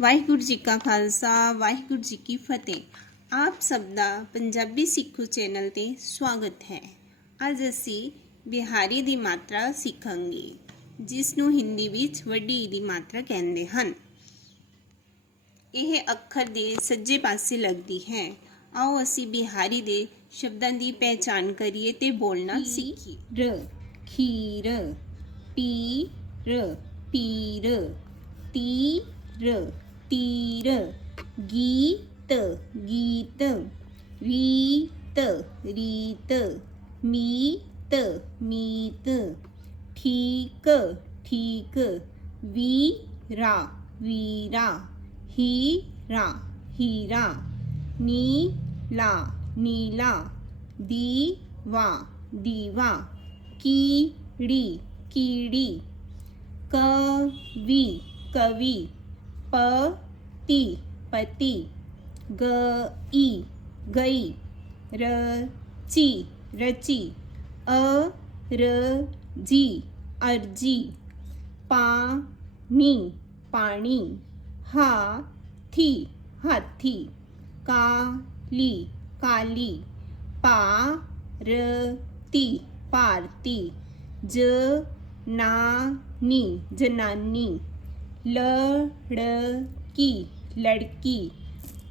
ਵਾਹਿਗੁਰੂ ਜੀ ਕਾ ਖਾਲਸਾ ਵਾਹਿਗੁਰੂ ਜੀ ਕੀ ਫਤਿਹ। ਆਪ ਸਭ ਦਾ ਪੰਜਾਬੀ ਸਿੱਖੂ ਚੈਨਲ ਤੇ ਸਵਾਗਤ ਹੈ। ਅੱਜ ਅਸੀਂ ਬਿਹਾਰੀ ਦੀ ਮਾਤਰਾ ਸਿੱਖਾਂਗੇ, ਜਿਸ ਨੂੰ ਹਿੰਦੀ ਵਿੱਚ ਵੱਡੀ ਦੀ ਮਾਤਰਾ ਕਹਿੰਦੇ ਹਨ। ਇਹ ਅੱਖਰ ਦੇ ਸੱਜੇ ਪਾਸੇ ਲੱਗਦੀ ਹੈ। ਆਓ ਅਸੀਂ ਬਿਹਾਰੀ ਦੇ ਸ਼ਬਦਾਂ ਦੀ ਪਹਿਚਾਣ ਕਰੀਏ ਤੇ ਬੋਲਣਾ ਸਿੱਖੀਏ। ਰ ਖੀਰ, ਪੀਰ ਪੀਰ, ਤੀਰ तीर, गीत गीत, रीत रीत, मीत मीत, ठीक ठीक, वीरा वीरा, हीरा हीरा, नीला नीला, दीवा दीवा, कीड़ी कीड़ी, कवि कवि, पति पति, गई गई, रची रची, अरजी अर्जी, पानी पानी, हाथी हाथी, काली काली, पारती पारती, जनानी जनानी, लड़की लड़की,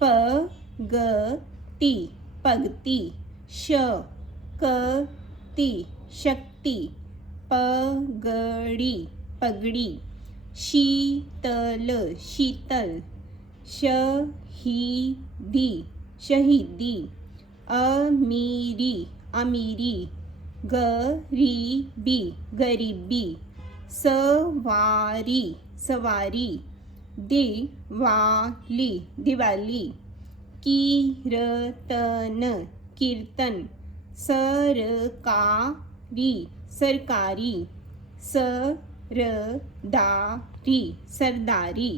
पगती पगती, शक्ति शक्ति, पगड़ी पगड़ी, शीतल शीतल, शहीदी शहीदी, अमीरी अमीरी, गरीबी गरीबी, सवारी सवारी, दिवाली दिवाली, कीर्तन कीर्तन, सरकारी सरकारी, सरदारी सरदारी,